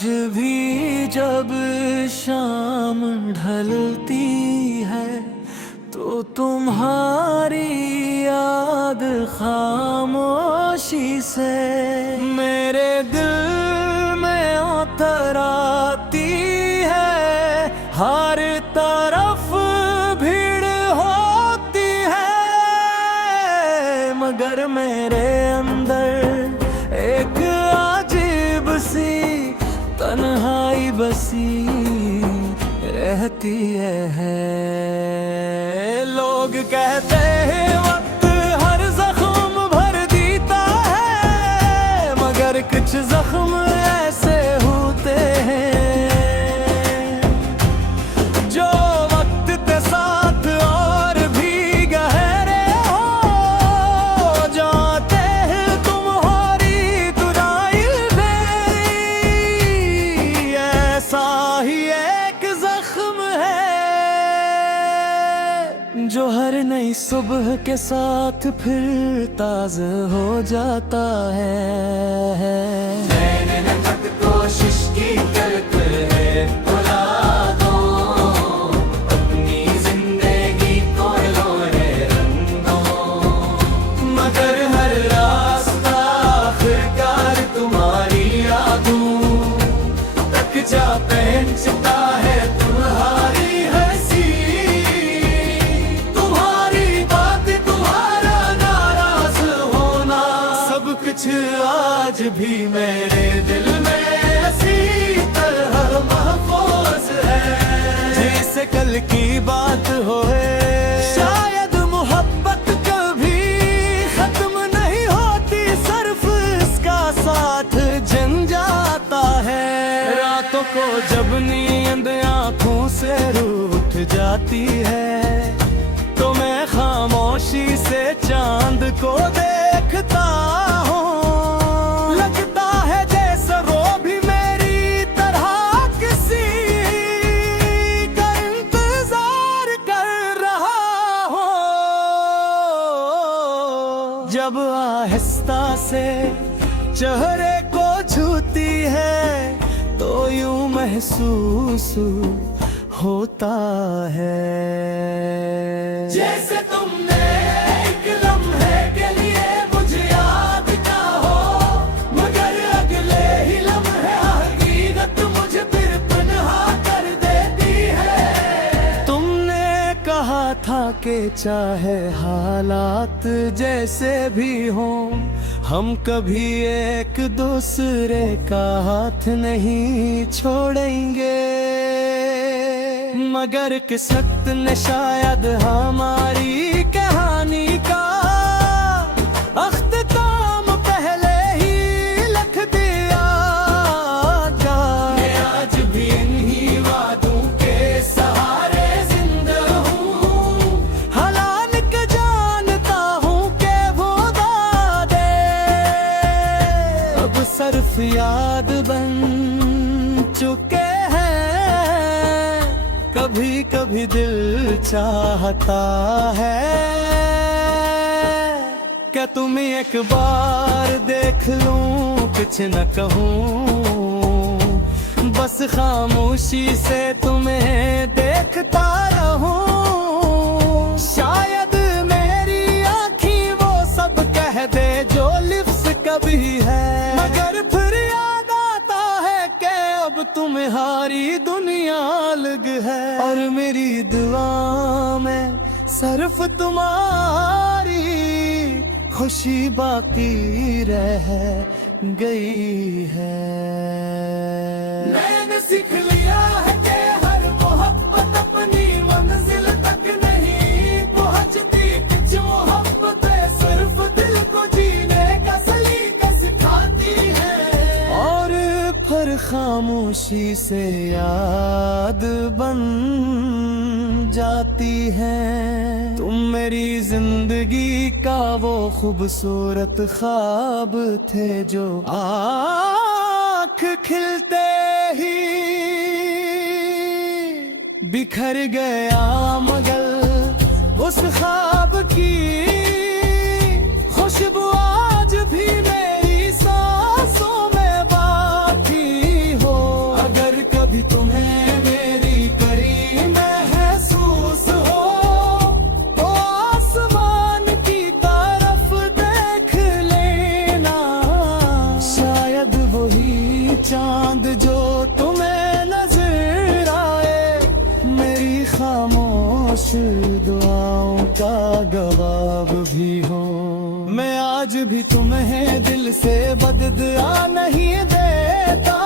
आज भी जब शाम ढलती है तो तुम्हारी याद खामोशी से मेरे दिल में उतर आती है। हर तरफ भीड़ होती है मगर मेरे अंदर एक अजीब सी तन्हाई बसी रहती है। लोग कहते हैं वक्त हर जख्म भर देता है मगर कुछ जख्म ऐसे होते हैं जो वक्त के साथ और भी गहरे हो जाते हैं। तुम्हारी तुराई में ऐसा ही एक जख्म है जो हर नई सुबह के साथ फिर ताज़ा हो जाता है। मैंने तक कोशिश की करते हैं भुला दो अपनी जिंदगी को लोरे रंगों मगर हर रास्ता आखिरकार तुम्हारी यादों तक जा पहुंचता है। तुम्हारी आज भी मेरे दिल में ऐसी तरह महफूज है जैसे कल की बात होए। शायद मोहब्बत कभी खत्म नहीं होती सिर्फ इसका साथ जम जाता है। रातों को जब नींद आंखों से रूठ जाती है तो मैं खामोशी से चांद को देखता हूँ। लगता है जैसे वो भी मेरी तरह किसी का इंतजार कर रहा हो। जब आहिस्ता से चेहरे को छूती है तो यूं महसूस होता है जैसे तुमने एक लम्हे के लिए मुझे याद ना हो मगर अगले ही लम्हे हकीकत मुझे फिर तन्हा कर देती है। तुमने कहा था कि चाहे हालात जैसे भी हों हम कभी एक दूसरे का हाथ नहीं छोड़ेंगे मगर किस्मत ने शायद हमारी कहानी का अख्तिताम पहले ही लिख दिया। मैं आज भी इन्हीं वादों के सहारे जिंदा हूँ। हालात जानता हूँ कि वो वादे अब सिर्फ याद बन चुके हैं। कभी कभी दिल चाहता है क्या तुम्हें एक बार देख लूं कुछ न कहूं बस खामोशी से तुम्हें देखता रहूं। शायद मेरी आँखें वो सब कह दे जो लिफ्स कभी है मगर फिर याद आता है कि अब तुम्हारी दुनिया अलग है और मेरी दुआ में सिर्फ तुम्हारी खुशी बाकी रह गई है। मैंने सीख लिया है कि हर मोहब्बत अपनी मंजिल तक नहीं पहुंचती। कुछ मोहब्बत सिर्फ दिल को जीने का सलीका सिखाती है और फिर खामोशी से याद बन जाती है। तुम मेरी जिंदगी का वो खूबसूरत ख्वाब थे जो आँख खिलते ही बिखर गया मगर उस ख्वाब की खुशबू आज भी मेरी सांसों में बाकी हो। चांद जो तुम्हें नजर आए, मेरी खामोश दुआओं का जवाब भी हो। मैं आज भी तुम्हें दिल से बददुआ नहीं देता,